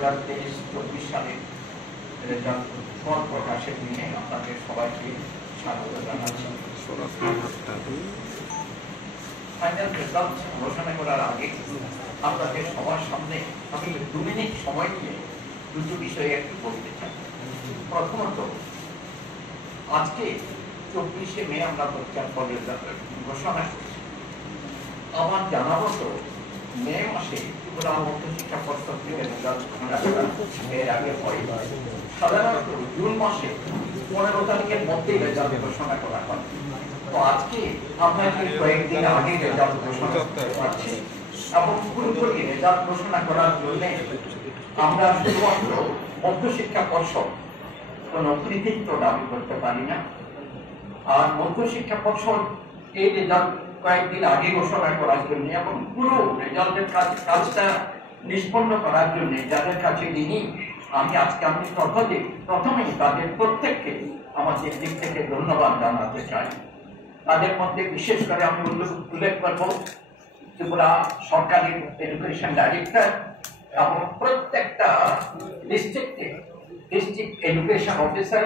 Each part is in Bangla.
2023-24 সালের রেজাল্ট ফল প্রকাশের দিনে আপনাদের সবাইকে স্বাগত জানাচ্ছি। ফাইনাল রেজাল্ট ঘোষণা করার আগে আপনাদের সবার সামনে আমি 2 মিনিট সময় নিয়ে দুটো বিষয়ে একটু বলতে চাই। প্রথমত, আজকে 24শে মে আমরা পরীক্ষার ফল রেজাল্ট ঘোষণা করছি। আমার জানা মতো মে মাসে ত্রিপুরা মধ্যশিক্ষা পর্ষদ থেকে রেজাল্ট ঘোষণা করা এর আগে হয়। সাধারণত জুন মাসে 15 তারিখের মধ্যেই রেজাল্ট ঘোষণা করা হয়। তো আজকে আমরা কয়েকদিন আগে রেজাল্ট ঘোষণা করতে পারছি এবং পুরোপুরি রেজাল্ট ঘোষণা করার জন্য আমরা শুধুমাত্র মধ্যশিক্ষা পর্ষদ কোনো কৃতিত্ব দাবি করতে পারি না। আর মধ্যশিক্ষা পর্ষদ এই রেজাল্ট কয়েকদিন আগে ঘোষণা করার জন্য এবং পুরো রেজাল্টের কাজটা নিষ্পন্ন করার জন্য যাদের কাছে ঋণী, আমি প্রথমেই তাদের প্রত্যেককে আমাদের দিক থেকে ধন্যবাদ জানাতে চাই। তাদের মধ্যে বিশেষ করে আমি উল্লেখ করব ত্রিপুরা সরকারি এডুকেশন ডাইরেক্টর এবং প্রত্যেকটা ডিস্ট্রিক্ট এডুকেশন অফিসার,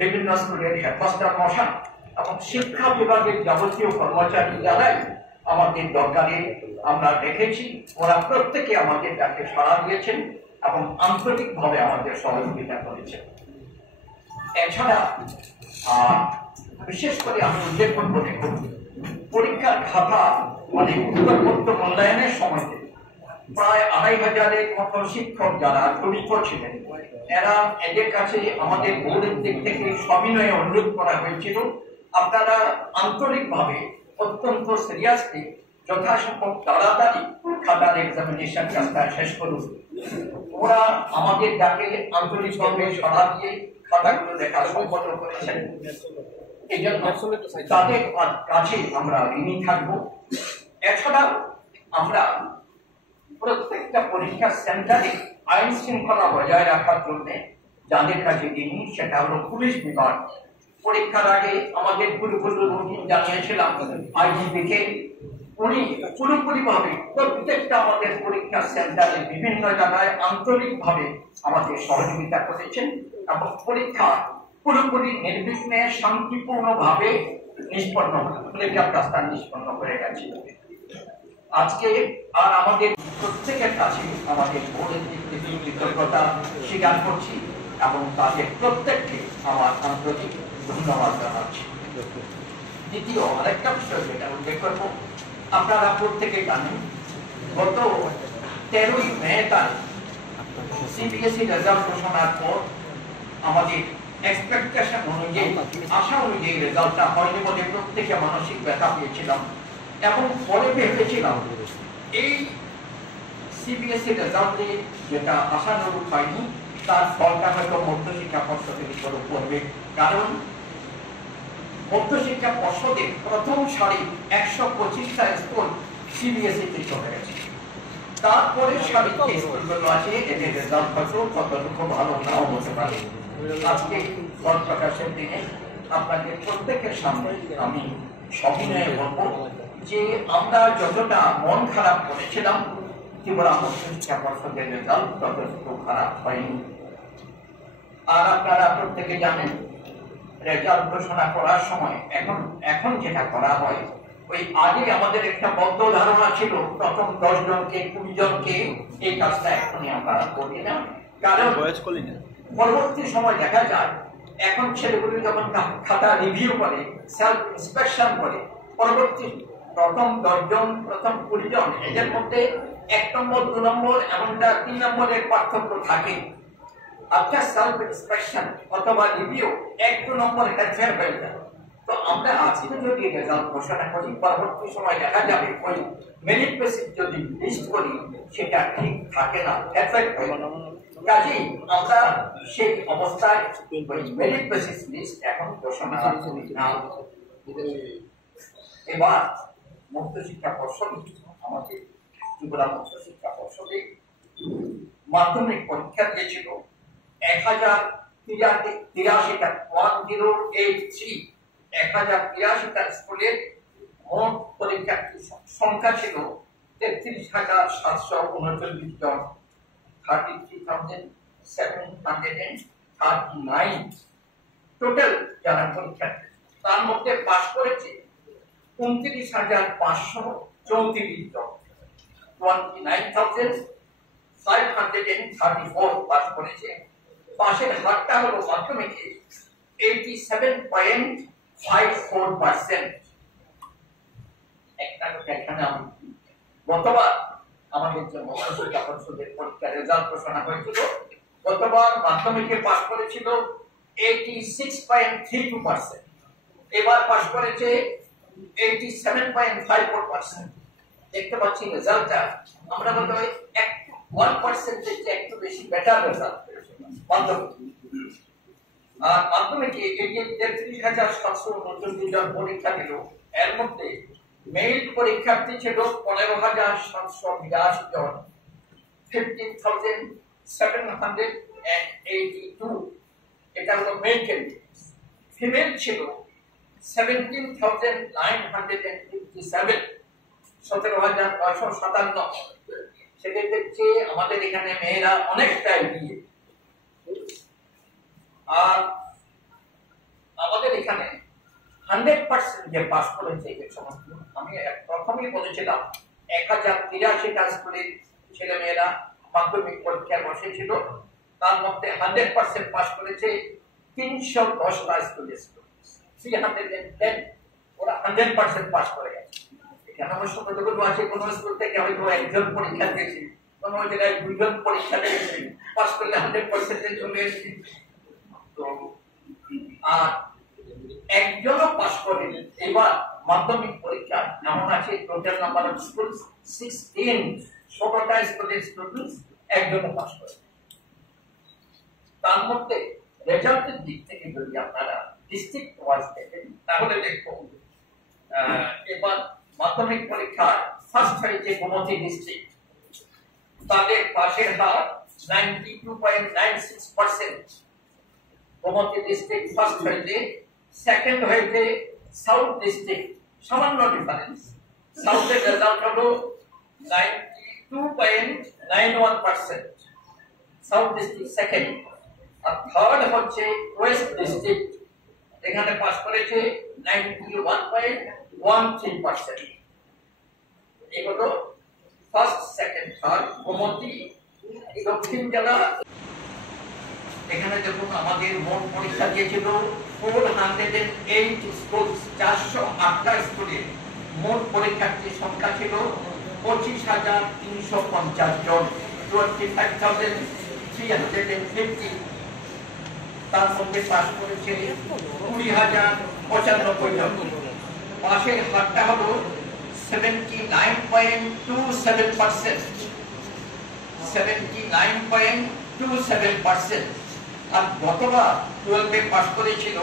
বিভিন্ন স্কুলের হেডমাস্টার মশাই এবং শিক্ষা বিভাগের যাবতীয় কর্মচারী যারাই আমাদের দরকারে আমরা দেখেছি, ওরা প্রত্যেকে আমাদের ডাকে সাড়া দিয়েছেন এবং আন্তরিকভাবে আমাদের সহযোগিতা করেছেন। এছাড়া বিশেষ করে আমি উল্লেখ করব, দেখুন, পরীক্ষার খাতা মানে উত্তরপত্র মূল্যায়নের সময় প্রায় 2500-এর মতো শিক্ষক যারা জড়িত ছিলেন, এদের কাছে আমাদের বোর্ডের দিক থেকে সবিনয়ে অনুরোধ করা হয়েছিল, আপনারা আন্তরিকভাবে অত্যন্ত সিরিয়াসলি যথাসম্ভব তাড়াতাড়ি খাতার এক্সামিনেশন কাজটা শেষ করুন। ওরা আমাদের ডাকে আন্তরিকভাবে সাড়া দিয়ে খাতাগুলো দেখা সম্পন্ন করেছেন। এই জন্য তাদের কাছে আমরা ঋণী থাকবো। এছাড়াও আমরা প্রত্যেকটা পরীক্ষা সেন্টারে আইন শৃঙ্খলা বজায় রাখার জন্য যাদের কাছে ঋণী, সেটা হলো পুলিশ বিভাগ। পরীক্ষার আগে আমাদের রুটিন জানিয়েছিলাম আইজিপি কে, উনি পুরোপুরি ভাবে প্রত্যেকটা আমাদের পরীক্ষা সেন্টারে বিভিন্ন জায়গায় আন্তরিকভাবে আমাদের সহযোগিতা করেছেন এবং পরীক্ষা পুরোপুরি নির্বিঘ্নে শান্তিপূর্ণ ভাবে পরীক্ষার কাজটা নিষ্পন্ন করে গেছে। আজকে আর আমাদের প্রত্যেকের কাছে আমাদের বোর্ডের দিক থেকে কৃতজ্ঞতা স্বীকার করছি এবং তাদের প্রত্যেককে আমার আন্তরিক ধন্যবাদ জানাচ্ছি। দ্বিতীয় আরেকটা বিষয় যেটা উল্লেখ করবো, আপনারা প্রত্যেকে জানেন গত 13ই মে তারিখ সিবিএসই রেজাল্ট ঘোষণার পর আমাদের এক্সপেকটেশন অনুযায়ী, আশা অনুযায়ী রেজাল্টটা হয়নি বলে প্রত্যেকে মানসিক ব্যথা পেয়েছিলাম এবং পরে ভেবেছিলাম এই সিবিএসই রেজাল্টে যেটা আশানুরূপ হয়নি তার ফলটা হয়তো মধ্যশিক্ষা পর্ষদের উপর পড়বে, কারণ মধ্যশিক্ষা পর্ষদের প্রথম সারি 125টা স্কুল সিবিএসই তে চলে গেছে। তারপরে সারি স্কুলগুলো আছে, এদের রেজাল্ট হয়তো কতটুকু ভালো নাও হতে পারে। আজকে ফল প্রকাশের দিনে আপনাদের প্রত্যেকের সামনে আমি সবিনয়ে বলবো যে আমরা যতটা মন খারাপ করেছিলাম, ত্রিপুরা মধ্যশিক্ষা পর্ষদের রেজাল্ট ততটুকু খারাপ হয়নি। আর আপনারা প্রত্যেকে জানেন রেজাল্ট ঘোষণা করার সময় এখন যেটা করা হয়, ওই আগে আমাদের একটা বদ্ধ ধারণা ছিল প্রথম 10 জনকে 20 জনকে এই কাজটা এখনই আমরা করি না, কারণ পরবর্তী সময় দেখা যায় এখন ছেলেগুলি যখন খাতা রিভিউ করে, সেলফ ইন্সপেকশন করে, পরবর্তী প্রথম 10 জন প্রথম 20 জন এদের মধ্যে 1 নম্বর 2 নম্বর এমনটা 3 নম্বরের পার্থক্য থাকে। আচ্ছা, সেলফ ইন্সপেকশন অথবা রিভিউ 1-2 নম্বর হেরফের হয়ে যায়। তো আমরা আজকে যদি রেজাল্ট ঘোষণা করি, পরবর্তী সময় দেখা যাবে ওই মেরিট বেসিস যদি লিস্ট করি সেটা ঠিক থাকে না, হেরফের হয় না। কাজেই আমরা সেই অবস্থায় ওই মেরিট বেসিস লিস্ট এখন ঘোষণা করি না। এবার মধ্যশিক্ষা পর্ষদ, আমাদের ত্রিপুরা মধ্যশিক্ষা পর্ষদে মাধ্যমিক পরীক্ষা দিয়েছিল 1083টা 1083টা স্কুলের মোট পরীক্ষার্থী সংখ্যা ছিল 33,739 জন। 33,739 টোটাল যারা পরীক্ষার্থী, তার মধ্যে পাস করেছে 29,534 জন। 29,534 পাস করেছে। পাশের হারটা হলো মাধ্যমিকে 87.54%। একটা কথা এখানে আমি গতবার আমাদের যে মহাশিক্ষা পর্ষদের পরীক্ষার রেজাল্ট ঘোষণা হয়েছিল, গতবার মাধ্যমিকে পাস করেছিল 86.32%, এবার পাস করেছে 87.54%। দেখতে পাচ্ছি রেজাল্টটা আমরা বলতে হয় 1% একটু বেশি বেটার রেজাল্ট মাধ্যমিক। আর মাধ্যমিকে এই যে 33,729 জন পরীক্ষা দিল, এর মধ্যে মেইল পরীক্ষার্থী ছিল 15,782 জন, 15,782। এটা হলো মেল ক্যান্ডিডেট। ফিমেল ছিল 17,957, 17,957। সেক্ষেত্রে চেয়ে আমাদের এখানে মেয়েরা অনেকটাই এগিয়ে। আর আমাদের এখানে 100% যে পাস করেছে এই সমস্ত, আমি প্রথমেই বলেছিলাম 1083টা স্কুলের ছেলে মেয়েরা মাধ্যমিক পরীক্ষায় বসেছিল, তার মধ্যে 100% পাস করেছে 310টা স্কুলের স্টুডেন্ট। 310 ওরা 100% পাস করে গেছে। এখানে অবশ্য কতগুলো আছে কোন স্কুল থেকে হয়তো একজন পরীক্ষা দিয়েছে, কোন জায়গায় দুইজন পরীক্ষা দিয়েছে, পাস করলে 100% চলে এসেছে। তো আর একজনও পাস করেনি। এবার মাধ্যমিক পরীক্ষা এমন আছে টোটাল নাম্বার অফ স্কুল 16, 16টা স্কুলের স্টুডেন্টস একজনও পাস করে। তার মধ্যে রেজাল্টের দিক থেকে যদি আপনারা ডিস্ট্রিক্ট ওয়াইজ দেখেন তাহলে দেখুন এবার মাধ্যমিক পরীক্ষার ফার্স্ট হয়েছে গোমতী ডিস্ট্রিক্ট, তাদের পাশের হার 92.96%। গোমতী ডিস্ট্রিক্ট ফার্স্ট হয়েছে। সেকেন্ড হয়েছে সাউথ ডিস্ট্রিক্ট, সামান্য ডিফারেন্স। সাউথের রেজাল্ট হলো 92.91%, সাউথ ডিস্ট্রিক্ট সেকেন্ড। আর থার্ড হচ্ছে ওয়েস্ট ডিস্ট্রিক্ট, এখানে পাস করেছে 91.13%। এগুলো ফার্স্ট, সেকেন্ড, থার্ড। গোমতী দক্ষিণ জেলা, এখানে দেখুন আমাদের মোট পরীক্ষা দিয়েছিল 408 স্কুল, 408টা স্কুলের মোট পরীক্ষার্থীর সংখ্যা ছিল 25,350 জন, 25,350। তার মধ্যে পাস করেছে 20,095 জন। পাশের হারটা হলো 79.27%, 79.27%। আর গতবার 12-এ পাস করেছিল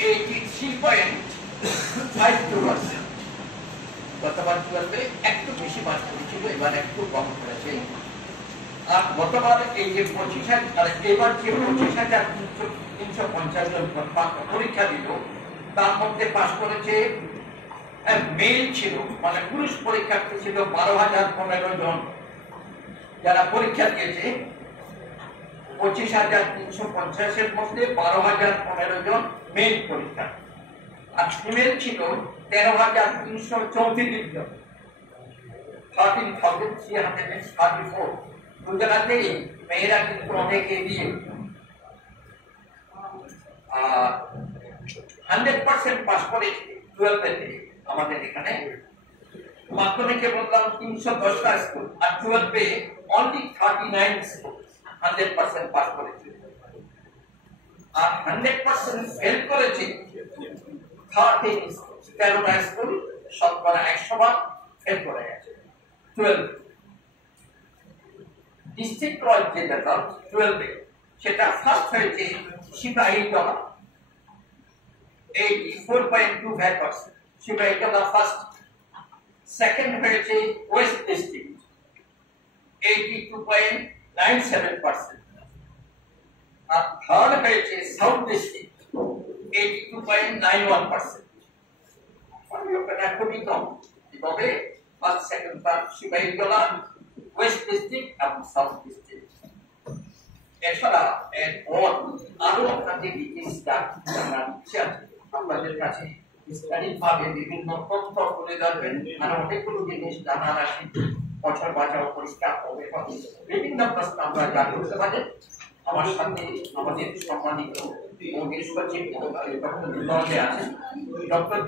83.52%। গতবার 12-এ একটু বেশি পাস করেছিল, এবার একটু কম করেছে। আর গতবার এই যে 25,000, আর এবার যে 25,350 জন পরীক্ষা দিল, তার মধ্যে পাস করেছে মেল ছিল, মানে পুরুষ পরীক্ষার্থী ছিল 12,015 জন যারা পরীক্ষা দিয়েছে। 25,350-এর মধ্যে 12,015 জন মেল পরীক্ষার্থী, আর ফিমেল ছিল 13,334 জন, 13,334। দু জায়গাতেই মেয়েরা কিন্তু অনেক এগিয়ে। 100% পাস করেছে 12-তে আমাদের এখানে। মাধ্যমিকে বললাম 310টা স্কুল, আর 12-এ অনলি 39 স্কুল 100% পাস করেছে। আর 100% ফেল করেছে 13টা স্কুল, শতকরা 100 ফেল করে গেছে 12। ডিস্ট্রিক্ট ওয়াইজ যে রেজাল্ট 12-এ, সেটা ফার্স্ট হয়েছে সিপাহীজলা, 84.25%, সিপাহীজলা ফার্স্ট। সেকেন্ড হয়েছে ওয়েস্ট ডিস্ট্রিক্ট, 82.97%। আর থার্ড হয়েছে সাউথ ডিস্ট্রিক্ট, 82.91%। খুবই কম। তবে first, second, third Sepahijala, west district এবং সাউথ ডিস্ট্রিক্ট। এছাড়া এরপর আরো আপনাদের ডিটেলস জানার ইচ্ছে আছে আপনাদের কাছে বিস্তারিতভাবে বিভিন্ন তথ্য তুলে ধরবেন, আর অনেকগুলো জিনিস জানার আছে, বছর বাঁচাও পরিষ্কার হবে, বিভিন্ন প্রশ্ন আমরা জানতে করতে পারেন। আমার সাথে আমাদের সম্মানিত ও নিষ্পত্তি ডক্টর আছেন, ডক্টর